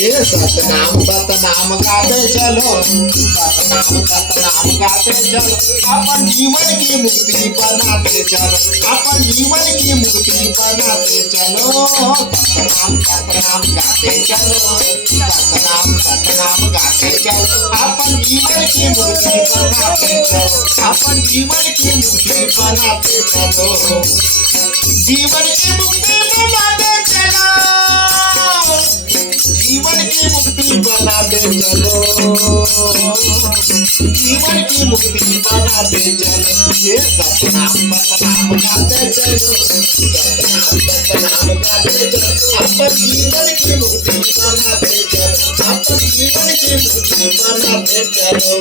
ये सतनाम गाते चलो, सतनाम गाते चलो, अपन जीवन की मुक्ति बनाते चलो, अपन जीवन की मुक्ति बनाते चलो। सतनाम गाते चलो, सतनाम गाते चलो, अपन जीवन की मुक्ति बनाते चलो, अपन जीवन की मुक्ति बनाते चलो, जीवन की मुक्ति बनाते चलो, जीवन की मुक्ति बनाते चलो, जीवन की मुक्ति बनाते चलो। ये सतनाम गाते चलो, सतनाम गाते चलो, अपन जीवन की मुक्ति बनाते चलो, अपन जीवन की मुक्ति बनाते चलो।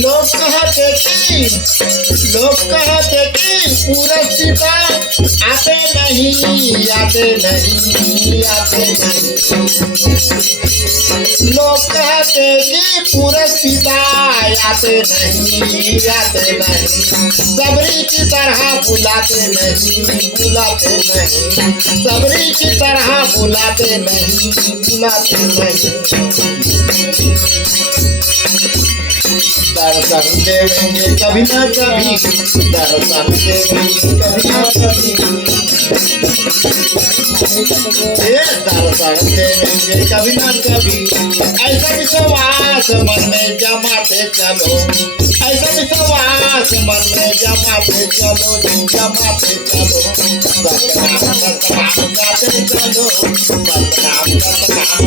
लोग कहते कि पूरे सीता आते नहीं। लोग कहते कि पूरे सीता आते नहीं। सबरी की तरह बुलाते नहीं। सबरी की तरह बुलाते नहीं। दर्शन देवेंगे कभी ना कभी, दर्शन देवेंगे कभी ना कभी, दर्शन देवेंगे कभी ना कभी। ऐसा विश्वास मन में जमाते चलो, ऐसा विश्वास मन में जमाते चलो। सतनाम गाते चलो, सतनाम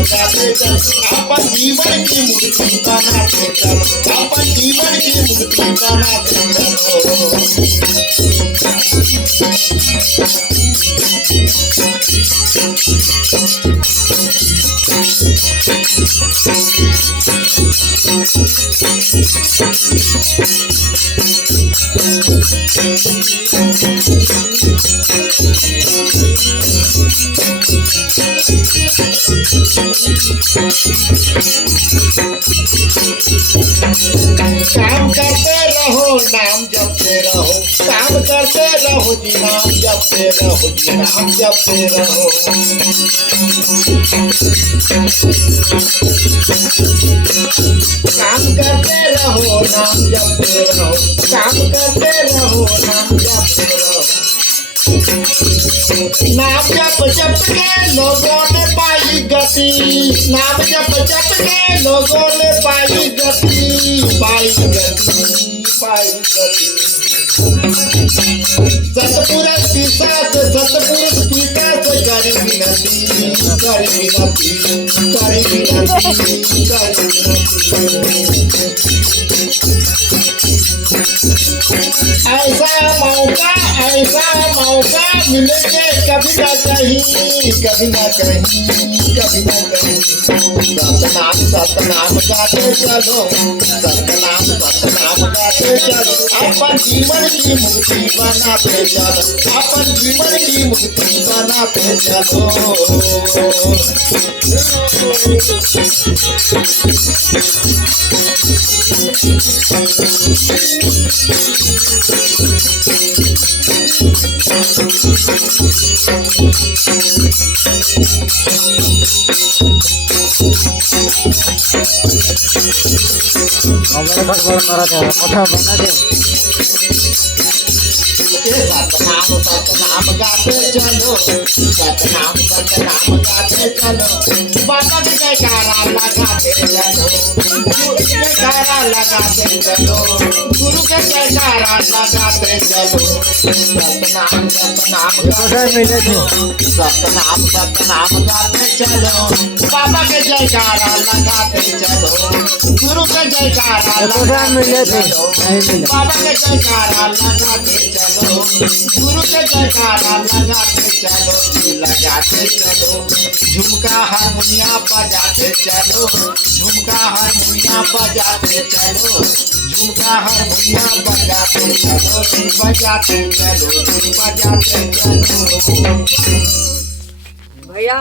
गाते चलो, अपन जीवन की मुक्ति बनाते चलो, अपन जीवन की मुक्ति बनाते काम करते रहो, नाम जपते रहो, काम करते रहो जी, नाम जपते रहो जी, नाम जपते रहो। काम करते रहो, नाम जपते रहो, काम करते रहो, नाम जपते रहो। नाम जप के लोगों ने पाई गति, नाम जप के लोगों ने पाई गति। सतपुरुष की साथ करी विनती। ऐसा मौका मिलेंगे कभी ना कहीं। सतनाम गाते चलो, सतनाम गाते चलो, अपन जीवन की मुक्ति बनाते चलो, अपन जीवन की मुक्ति बनाते चलो। खबर खबर करत है कथा बना दे ये सतनाम गाते चलो, सतनाम गाते चलो, बाबा के जयकारा लगाते चलो, गुरु के जयकारा लगाते चलो, गुरु के जयकारा लगाते चलो, सतनाम कथा मिले थे सतनाम गाते चलो, बाबा के जयकारा लगाते चलो, गुरु के जयकारा कथा मिले थे चलो, नहीं मिले बाबा के जयकारा लगाते चलो, गुरु के जयकारा लगाते चलो, जी लगाते चलो, झुमका हारमोनिया बजाते चलो, झुमका हारमोनिया बजाते चलो, झुमका हारमोनिया बजाते चलो, जी बजाते चलो, जी बजाते चलो। भैया